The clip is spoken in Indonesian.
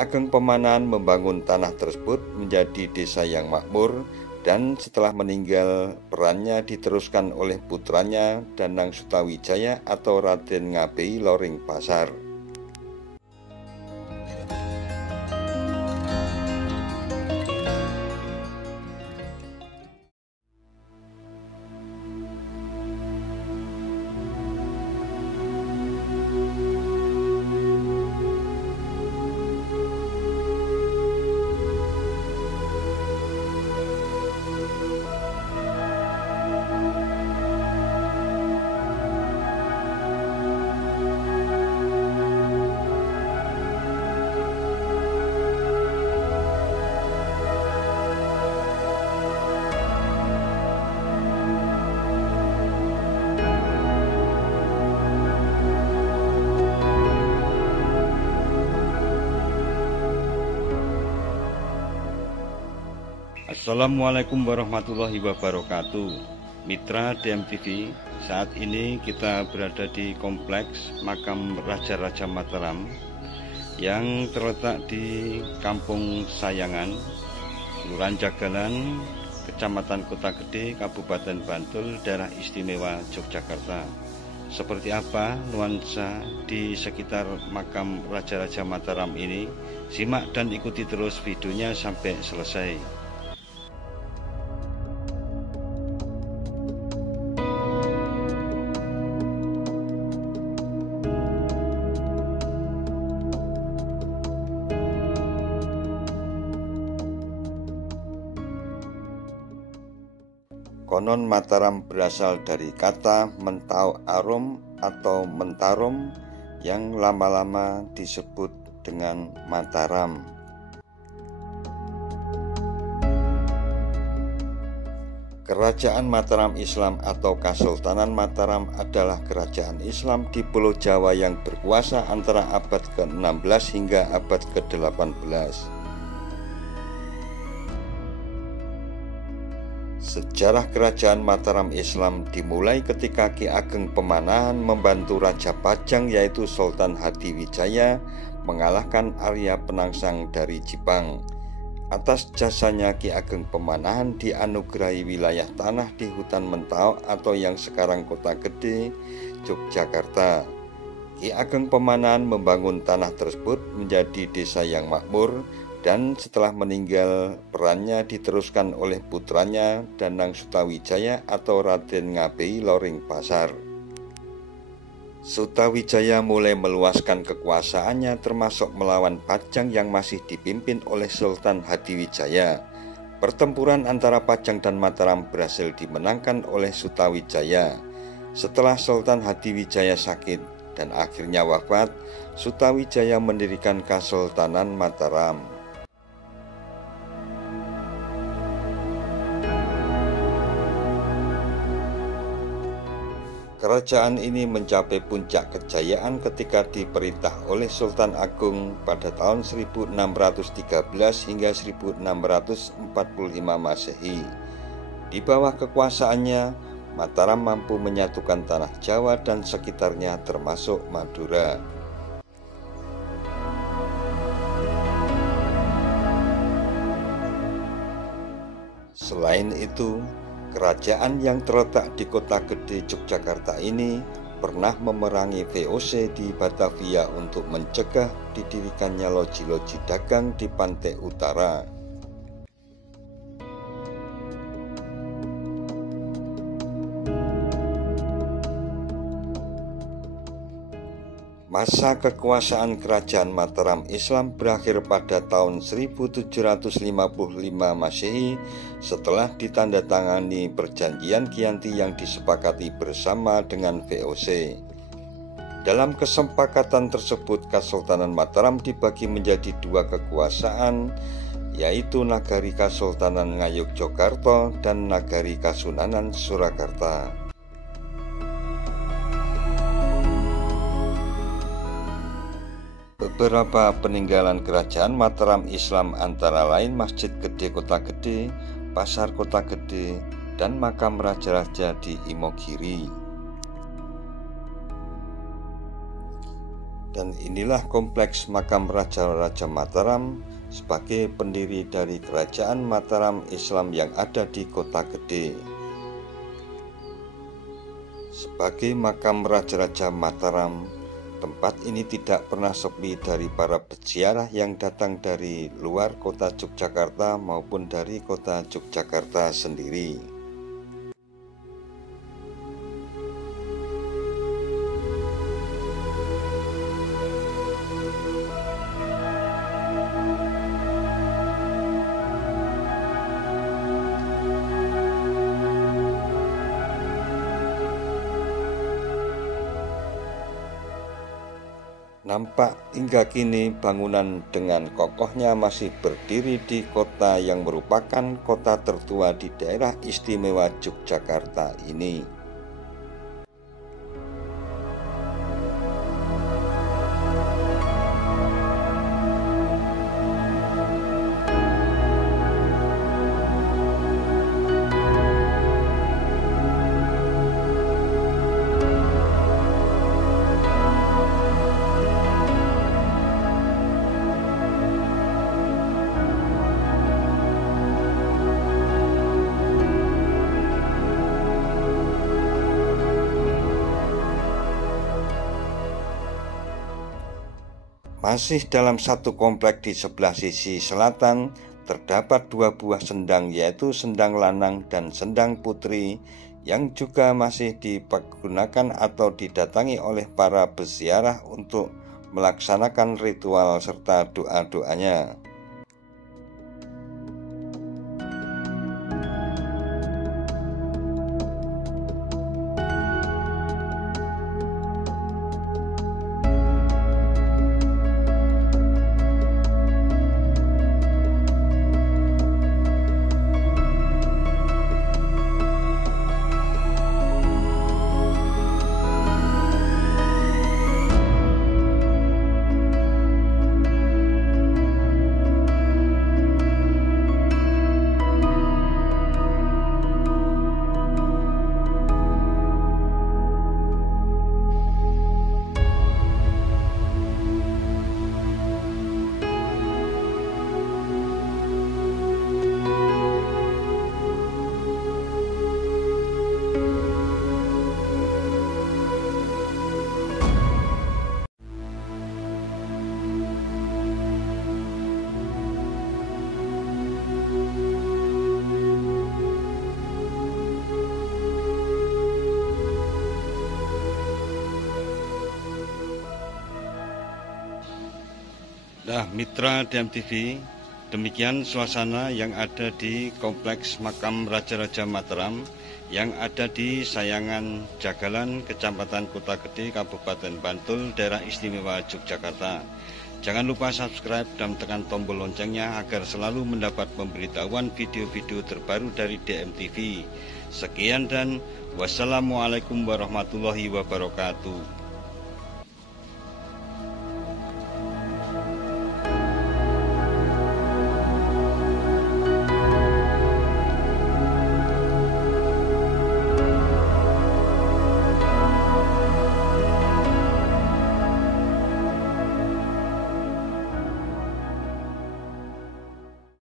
Ageng Pemanahan membangun tanah tersebut menjadi desa yang makmur, dan setelah meninggal perannya diteruskan oleh putranya Danang Sutawijaya atau Raden Ngabei Loring Pasar. Assalamualaikum warahmatullahi wabarakatuh. Mitra DMTV, saat ini kita berada di kompleks makam Raja-Raja Mataram yang terletak di Kampung Sayangan, Kelurahan Jagalan, Kecamatan Kota Gede, Kabupaten Bantul, Daerah Istimewa Yogyakarta. Seperti apa nuansa di sekitar makam Raja-Raja Mataram ini? Simak dan ikuti terus videonya sampai selesai. Konon Mataram berasal dari kata mentau arum atau mentarum yang lama-lama disebut dengan Mataram. Kerajaan Mataram Islam atau Kesultanan Mataram adalah kerajaan Islam di Pulau Jawa yang berkuasa antara abad ke-16 hingga abad ke-18. Sejarah kerajaan Mataram Islam dimulai ketika Ki Ageng Pemanahan membantu Raja Pajang yaitu Sultan Hadiwijaya mengalahkan Arya Penangsang dari Jipang. Atas jasanya Ki Ageng Pemanahan dianugerahi wilayah tanah di hutan Mentau atau yang sekarang Kota Gede, Yogyakarta. Ki Ageng Pemanahan membangun tanah tersebut menjadi desa yang makmur, dan setelah meninggal perannya diteruskan oleh putranya Danang Sutawijaya atau Raden Ngabei Loring Pasar. Sutawijaya mulai meluaskan kekuasaannya termasuk melawan Pajang yang masih dipimpin oleh Sultan Hadiwijaya. Pertempuran antara Pajang dan Mataram berhasil dimenangkan oleh Sutawijaya. Setelah Sultan Hadiwijaya sakit dan akhirnya wafat, Sutawijaya mendirikan Kesultanan Mataram. Kerajaan ini mencapai puncak kejayaan ketika diperintah oleh Sultan Agung pada tahun 1613 hingga 1645 Masehi. Di bawah kekuasaannya, Mataram mampu menyatukan tanah Jawa dan sekitarnya termasuk Madura. Selain itu, kerajaan yang terletak di Kota Gede Yogyakarta ini pernah memerangi VOC di Batavia untuk mencegah didirikannya loji-loji dagang di pantai utara. Masa kekuasaan kerajaan Mataram Islam berakhir pada tahun 1755 Masehi setelah ditandatangani perjanjian Giyanti yang disepakati bersama dengan VOC. Dalam kesepakatan tersebut, Kesultanan Mataram dibagi menjadi dua kekuasaan, yaitu Nagari Kesultanan Ngayogyakarta dan Nagari Kasunanan Surakarta. Beberapa peninggalan kerajaan Mataram Islam antara lain Masjid Gede Kota Gede, Pasar Kota Gede, dan makam raja-raja di Imogiri. Dan inilah kompleks makam Raja-Raja Mataram sebagai pendiri dari Kerajaan Mataram Islam yang ada di Kota Gede. Sebagai makam Raja-Raja Mataram, tempat ini tidak pernah sepi dari para peziarah yang datang dari luar kota Yogyakarta maupun dari kota Yogyakarta sendiri. Nampak hingga kini bangunan dengan kokohnya masih berdiri di kota yang merupakan kota tertua di daerah istimewa Yogyakarta ini. Masih dalam satu komplek di sebelah sisi selatan terdapat dua buah sendang, yaitu sendang lanang dan sendang putri, yang juga masih dipergunakan atau didatangi oleh para peziarah untuk melaksanakan ritual serta doa-doanya. Nah, mitra DMTV, demikian suasana yang ada di kompleks makam Raja-Raja Mataram yang ada di Sayangan Jagalan, Kecamatan Kota Gede, Kabupaten Bantul, Daerah Istimewa Yogyakarta. Jangan lupa subscribe dan tekan tombol loncengnya agar selalu mendapat pemberitahuan video-video terbaru dari DMTV. Sekian dan wassalamualaikum warahmatullahi wabarakatuh.